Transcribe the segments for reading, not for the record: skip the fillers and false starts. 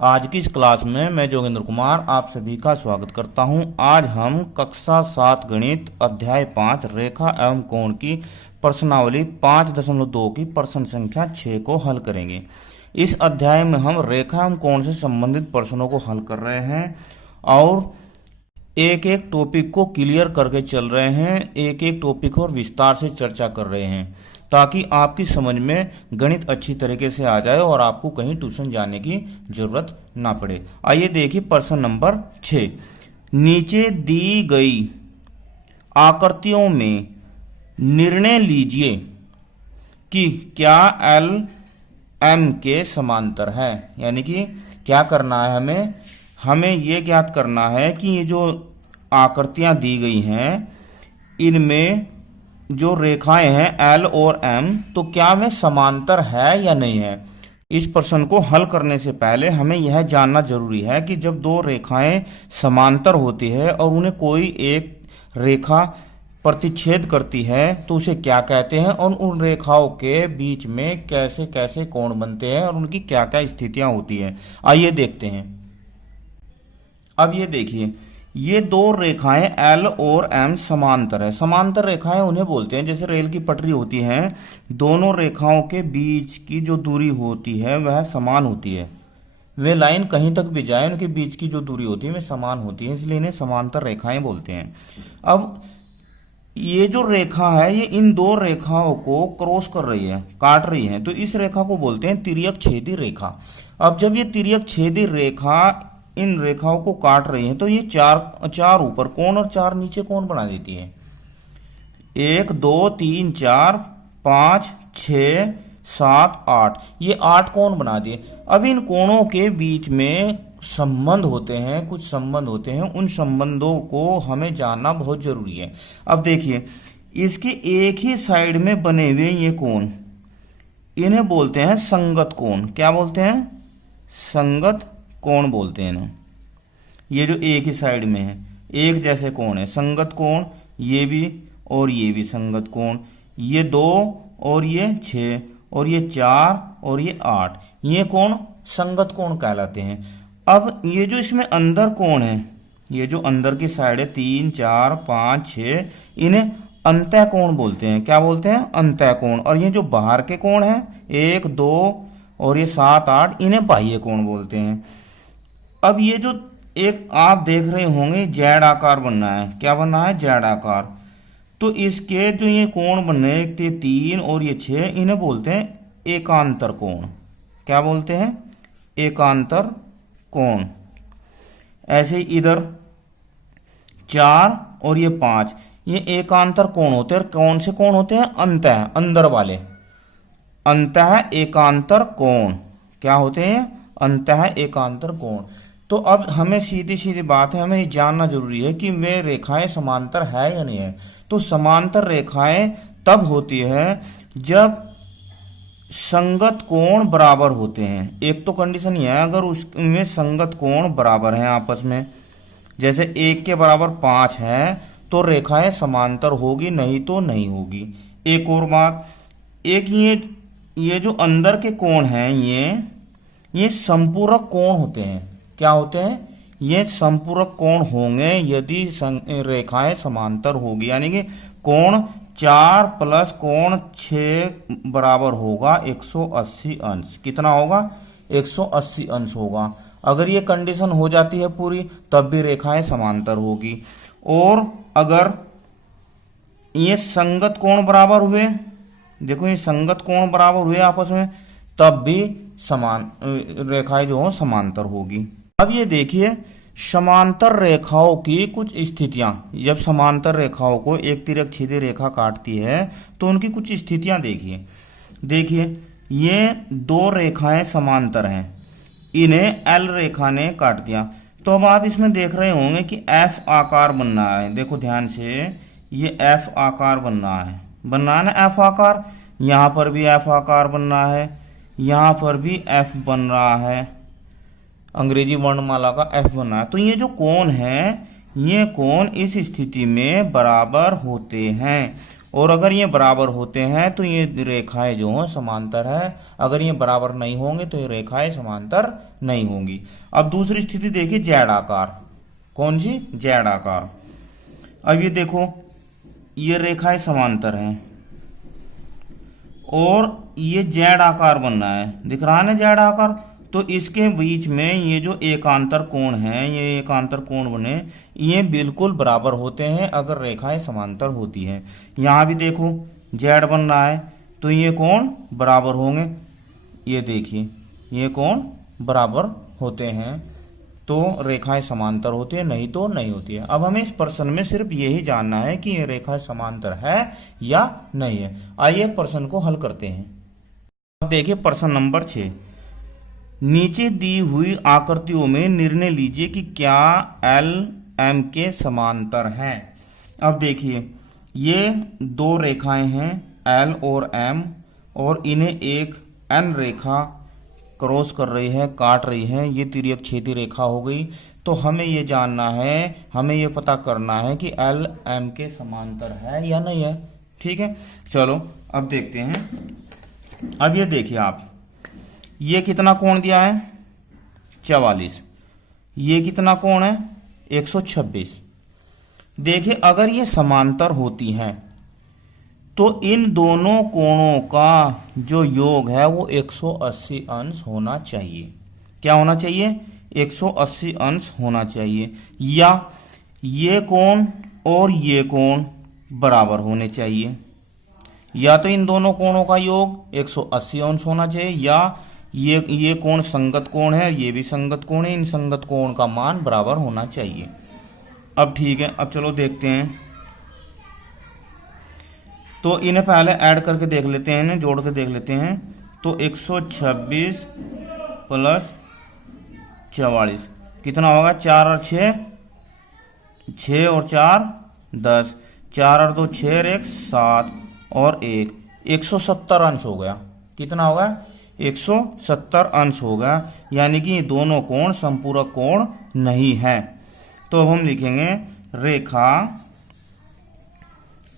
आज की इस क्लास में मैं जोगेंद्र कुमार आप सभी का स्वागत करता हूं। आज हम कक्षा 7 गणित अध्याय 5 रेखा एवं कोण की प्रश्नावली 5.2 की प्रश्न संख्या 6 को हल करेंगे। इस अध्याय में हम रेखा एवं कोण से संबंधित प्रश्नों को हल कर रहे हैं और एक एक टॉपिक को क्लियर करके चल रहे हैं, एक एक टॉपिक और विस्तार से चर्चा कर रहे हैं ताकि आपकी समझ में गणित अच्छी तरीके से आ जाए और आपको कहीं ट्यूशन जाने की जरूरत ना पड़े। आइए देखिए प्रश्न नंबर 6। नीचे दी गई आकृतियों में निर्णय लीजिए कि क्या एल एम के समांतर है। यानी कि क्या करना है, हमें ये ज्ञात करना है कि ये जो आकृतियां दी गई हैं इनमें जो रेखाएं हैं एल और एम तो क्या वे समांतर है या नहीं है। इस प्रश्न को हल करने से पहले हमें यह जानना जरूरी है कि जब दो रेखाएं समांतर होती है और उन्हें कोई एक रेखा प्रतिच्छेद करती है तो उसे क्या कहते हैं और उन रेखाओं के बीच में कैसे कैसे कोण बनते हैं और उनकी क्या क्या स्थितियां होती हैं। आइए देखते हैं। अब ये देखिए, ये दो रेखाएं L और M समांतर है। समांतर रेखाएं उन्हें बोलते हैं जैसे रेल की पटरी होती है, दोनों रेखाओं के बीच की जो दूरी होती है वह समान होती है। वे लाइन कहीं तक भी जाए उनके बीच की जो दूरी होती है वे समान होती है, इसलिए इन्हें समांतर रेखाएं बोलते हैं। अब ये जो रेखा है ये इन दो रेखाओं को क्रॉस कर रही है, काट रही है, तो इस रेखा को बोलते हैं तिर्यक छेदी रेखा। अब जब ये तिर्यक छेदी रेखा इन रेखाओं को काट रही है तो ये चार ऊपर कोण और चार नीचे कोण बना देती है। 1 2 3 4 5 6 7 8, ये 8 कोण बना दिए। अब इन कोणों के बीच में संबंध होते हैं, कुछ संबंध होते हैं, उन संबंधों को हमें जानना बहुत जरूरी है। अब देखिए, इसके एक ही साइड में बने हुए ये कोण इन्हें बोलते हैं संगत कोण। क्या बोलते हैं? संगत कोण बोलते हैं ना। ये जो एक ही साइड में है, एक जैसे कोण है, संगत कोण। ये भी और ये भी संगत कोण। ये 2 और ये 6 और ये 4 और ये 8, ये कोण संगत कोण कहलाते हैं। अब ये जो इसमें अंदर कोण है, ये जो अंदर की साइड है 3 4 5 6, इन्हें अंतः कोण बोलते हैं। क्या बोलते हैं? अंतः कोण। और ये जो बाहर के कोण है 1 2 और ये 7 8, इन्हें बाह्य कोण बोलते हैं। अब ये जो एक आप देख रहे होंगे जेड आकार बनना है, क्या बनना है? जेड आकार। तो इसके जो ये कोण बनने हैं 3 और ये 6, इन्हें बोलते हैं एकांतर कोण। क्या बोलते हैं? एकांतर कोण। ऐसे ही इधर 4 और ये 5, ये एकांतर कोण होते हैं। कौन से कोण होते हैं? अंतः, अंदर वाले, अंतः एकांतर कोण। क्या होते हैं? अंतः एकांतर कोण। तो अब हमें सीधी सीधी बात है, हमें ये जानना जरूरी है कि वे रेखाएं समांतर है या नहीं है। तो समांतर रेखाएं तब होती है जब संगत कोण बराबर होते हैं। एक तो कंडीशन ये है, अगर उसमें संगत कोण बराबर हैं आपस में, जैसे 1 के बराबर 5 है तो रेखाएं समांतर होगी, नहीं तो नहीं होगी। एक और बात, एक ये जो अंदर के कोण हैं ये संपूरक कोण होते हैं। क्या होते हैं? ये संपूरक कोण होंगे यदि रेखाएं समांतर होगी। यानी कि कोण 4 प्लस कोण 6 बराबर होगा 180 अंश। कितना होगा? 180 अंश होगा। अगर ये कंडीशन हो जाती है पूरी तब भी रेखाएं समांतर होगी। और अगर ये संगत कोण बराबर हुए, देखो ये संगत कोण बराबर हुए आपस में, तब भी समान रेखाएं जो हो समांतर होगी। अब ये देखिए, समांतर रेखाओं की कुछ स्थितियां। जब समांतर रेखाओं को एक तिर्यक छेदी रेखा काटती है तो उनकी कुछ स्थितियां देखिए, ये दो रेखाएं समांतर हैं, इन्हें एल रेखा ने काट दिया। तो अब आप इसमें देख रहे होंगे कि एफ आकार बन रहा है। देखो ध्यान से, ये एफ आकार बन रहा है ना, एफ आकार। यहां पर भी एफ आकार बन रहा है, यहां पर भी एफ बन रहा है, अंग्रेजी वर्णमाला का एफ बन रहा है। तो ये जो कोण है, ये कोण इस स्थिति में बराबर होते हैं। और अगर ये बराबर होते हैं तो ये रेखाएं जो हैं समांतर है, अगर ये बराबर नहीं होंगे तो ये रेखाएं समांतर नहीं होंगी। अब दूसरी स्थिति देखिए, जेड आकार। कौन सी? जेड आकार। अब ये देखो, ये रेखाएं समांतर हैं और ये जेड आकार बन रहा है, दिख रहा है ना जेड आकार। तो इसके बीच में ये जो एकांतर कोण है, ये एकांतर कोण बने, ये बिल्कुल बराबर होते हैं अगर रेखाएं समांतर होती हैं। यहाँ भी देखो जेड बन रहा है, तो ये कोण बराबर होंगे। ये देखिए, ये कोण बराबर होते हैं तो रेखाएं समांतर होती है, नहीं तो नहीं होती है। अब हमें इस प्रश्न में सिर्फ यही जानना है कि ये रेखाएं समांतर है या नहीं है। आइए प्रश्न को हल करते हैं। अब देखिए प्रश्न नंबर 6। नीचे दी हुई आकृतियों में निर्णय लीजिए कि क्या एल एम के समांतर है। अब देखिए, ये दो रेखाएं हैं एल और एम, और इन्हें एक एन रेखा क्रॉस कर रही है, काट रही है। ये तिर्यक छेदी रेखा हो गई। तो हमें ये जानना है, हमें ये पता करना है कि एल एम के समांतर है या नहीं है। ठीक है, चलो अब देखते हैं। अब ये देखिए आप, ये कितना कोण दिया है? 44। ये कितना कोण है? 126। देखिए, अगर ये समांतर होती हैं तो इन दोनों कोणों का जो योग है वो 180 अंश होना चाहिए। क्या होना चाहिए? 180 अंश होना चाहिए। या ये कोण और ये कोण बराबर होने चाहिए। या तो इन दोनों कोणों का योग 180 अंश होना चाहिए, या ये कोण संगत कोण है, ये भी संगत कोण है, इन संगत कोण का मान बराबर होना चाहिए। अब ठीक है, अब चलो देखते हैं। तो इन्हें पहले ऐड करके देख लेते हैं, इन्हें जोड़ के देख लेते हैं। तो 126 प्लस 44 कितना होगा? 4 और 6, 6 और 4 10, 4 और 2 6 और 1 7 और 1 170 अंश हो गया। कितना होगा? 170 अंश होगा। यानी कि ये दोनों कोण संपूरक कोण नहीं है। तो अब हम लिखेंगे रेखा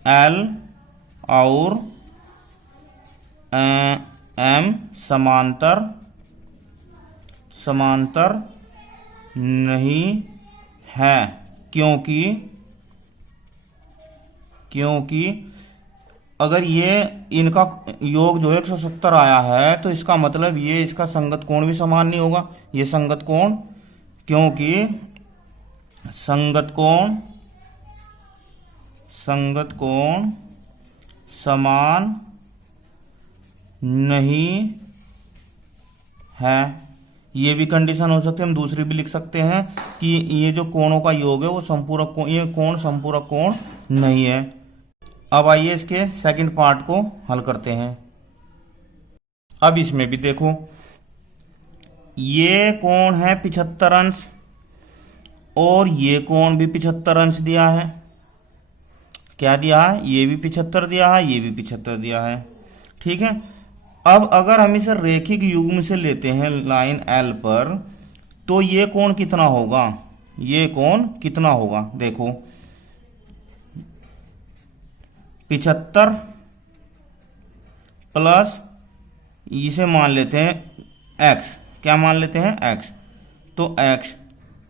एल और एम समांतर नहीं है, क्योंकि अगर ये इनका योग जो 170 आया है तो इसका मतलब ये इसका संगत कोण भी समान नहीं होगा। ये संगत कोण, क्योंकि संगत कोण समान नहीं है। ये भी कंडीशन हो सकती है, हम दूसरी भी लिख सकते हैं कि ये जो कोणों का योग है वो संपूरक कोण, ये कोण संपूरक कोण नहीं है। अब आइए इसके सेकंड पार्ट को हल करते हैं। अब इसमें भी देखो, ये कोण है 75 अंश और ये कोण भी 75 अंश दिया है। क्या दिया है? ये भी 75 दिया है, ये भी 75 दिया है। ठीक है, अब अगर हम इसे रेखिक युग्म से लेते हैं लाइन एल पर, तो ये कोण कितना होगा? ये कोण कितना होगा? देखो 75 प्लस इसे मान लेते हैं x। क्या मान लेते हैं? x। तो x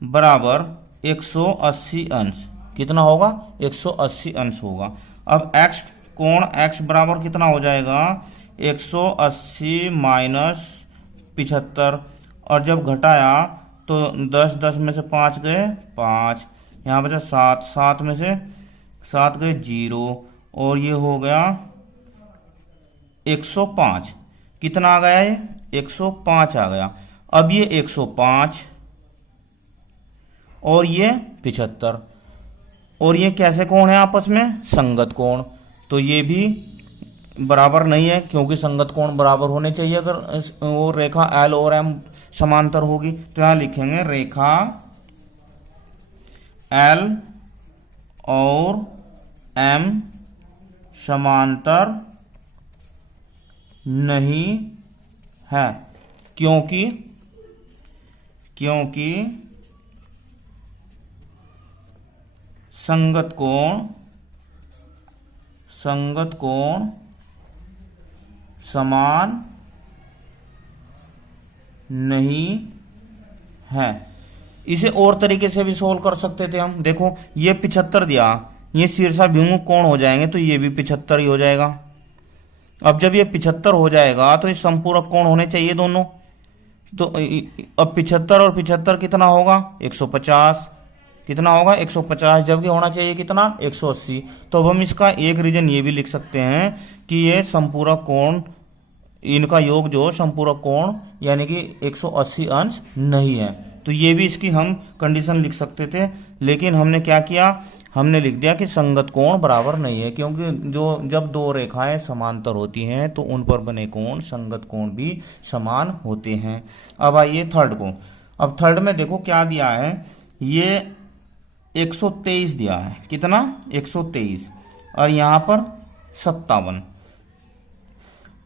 बराबर 180 अंश। कितना होगा? 180 अंश होगा। अब x कोण x बराबर कितना हो जाएगा? 180 माइनस 75, और जब घटाया तो 10 10 में से 5 गए 5, यहाँ बचा 7, 7 में से 7 गए 0, और ये हो गया 105। कितना आ गया? ये 105 आ गया। अब ये 105 और ये 75, और ये कैसे कोण है आपस में? संगत कोण। तो ये भी बराबर नहीं है, क्योंकि संगत कोण बराबर होने चाहिए अगर वो रेखा एल और एम समांतर होगी। तो यहां लिखेंगे रेखा एल और एम समांतर नहीं है, क्योंकि संगत संगत कोण समान नहीं है। इसे और तरीके से भी सोल्व कर सकते थे हम। देखो ये 75 दिया, ये शीर्षाभिमुख कोण हो जाएंगे तो ये भी 75 ही हो जाएगा। अब जब ये 75 हो जाएगा तो ये संपूरक कोण होने चाहिए दोनों। तो अब 75 और 75 कितना होगा 150, कितना होगा 150, जबकि होना चाहिए कितना 180। तो अब हम इसका एक रीजन ये भी लिख सकते हैं कि ये संपूरक कोण, इनका योग जो संपूरक कोण यानी कि 180 अंश नहीं है। तो ये भी इसकी हम कंडीशन लिख सकते थे, लेकिन हमने क्या किया, हमने लिख दिया कि संगत कोण बराबर नहीं है, क्योंकि जो जब दो रेखाएं समांतर होती हैं तो उन पर बने कोण संगत कोण भी समान होते हैं। अब आइए थर्ड को। अब थर्ड में देखो क्या दिया है, ये 123 दिया है, कितना 123, और यहां पर 57।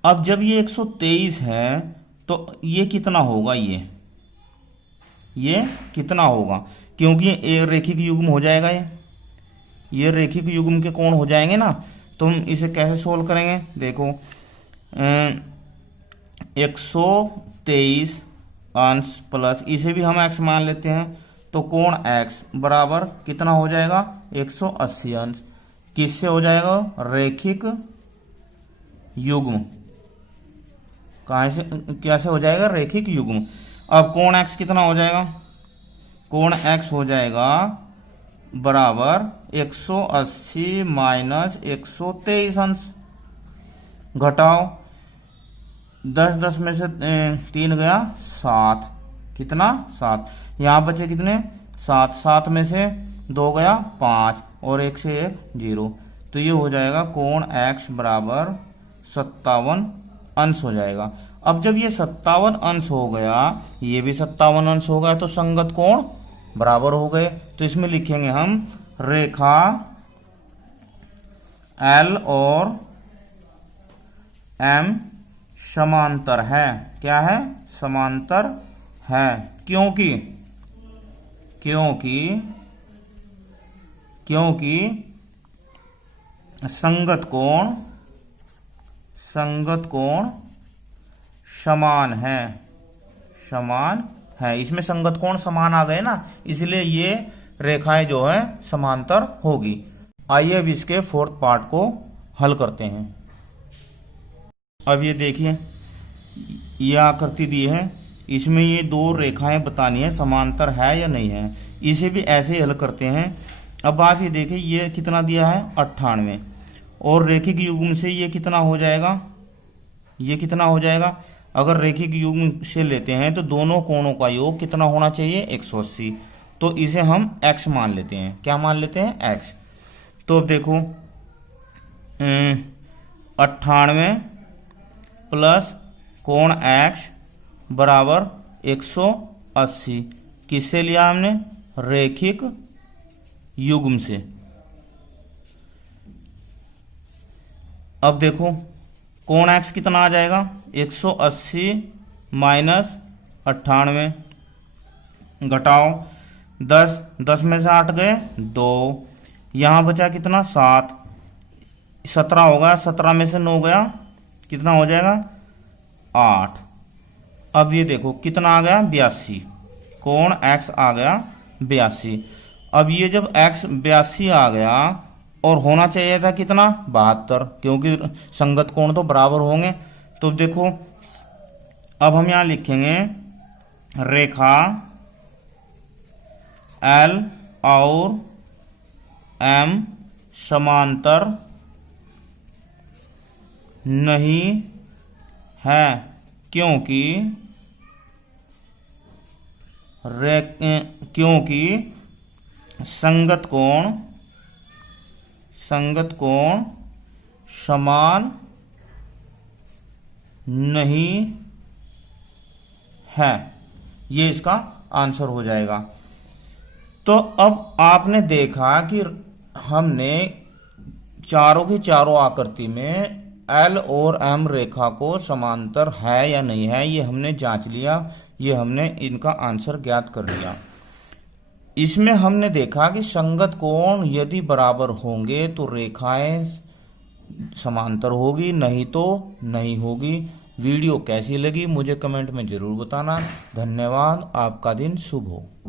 अब जब ये 123 है तो ये कितना होगा, ये कितना होगा, क्योंकि ये रेखिक युग्म हो जाएगा, ये रेखिक युग्म के कोण हो जाएंगे ना। तो हम इसे कैसे सोल्व करेंगे, देखो 123 अंश प्लस इसे भी हम x मान लेते हैं, तो कोण x बराबर कितना हो जाएगा 180 अंश। किससे हो जाएगा, रेखिक युग्म, कहां से कैसे हो जाएगा, रेखिक युग्म। अब कोण x कितना हो जाएगा, कोण x हो जाएगा बराबर 180 माइनस 123 अंश, घटाओ 10 10 में से 3 गया 7, कितना 7, यहां बचे कितने 7, 7 में से 2 गया 5 और 1 से 1 0। तो ये हो जाएगा कोण x बराबर 57 अंश हो जाएगा। अब जब ये 57 अंश हो गया, ये भी 57 अंश हो गया, तो संगत कोण बराबर हो गए। तो इसमें लिखेंगे हम रेखा L और M समांतर है। क्या है, समांतर है, क्योंकि संगत कोण समान है, इसमें संगत कोण समान आ गए ना, इसलिए ये रेखाएं जो है समांतर होगी। आइए अब इसके फोर्थ पार्ट को हल करते हैं। अब ये देखिए, ये आकृति दी है, इसमें ये दो रेखाएं बतानी है समांतर है या नहीं है, इसे भी ऐसे ही हल करते हैं। अब आप ये देखिए, ये कितना दिया है 98, और रेखिक युग्म से ये कितना हो जाएगा, ये कितना हो जाएगा, अगर रेखिक युग्म से लेते हैं तो दोनों कोणों का योग कितना होना चाहिए 180। तो इसे हम x मान लेते हैं, क्या मान लेते हैं x। तो अब देखो 98 प्लस कोण x बराबर 180, किससे लिया हमने, रेखिक युग्म से। अब देखो कोण x कितना आ जाएगा 180 माइनस 98, घटाओ 10 10 में से 8 गए 2, यहां बचा कितना 7, 17 होगा, 17 में से 9 गया, कितना हो जाएगा 8। अब ये देखो कितना आ गया 82, कोण x आ गया 82। अब ये जब x 82 आ गया और होना चाहिए था कितना 72, क्योंकि संगत कोण तो बराबर होंगे। तो देखो अब हम यहां लिखेंगे रेखा L और M समांतर नहीं है, क्योंकि संगत कोण समान नहीं है, ये इसका आंसर हो जाएगा। तो अब आपने देखा कि हमने चारों की चारों आकृति में L और M रेखा को समांतर है या नहीं है, ये हमने जांच लिया, ये हमने इनका आंसर ज्ञात कर लिया। इसमें हमने देखा कि संगत कोण यदि बराबर होंगे तो रेखाएं समांतर होगी, नहीं तो नहीं होगी। वीडियो कैसी लगी मुझे कमेंट में ज़रूर बताना। धन्यवाद। आपका दिन शुभ हो।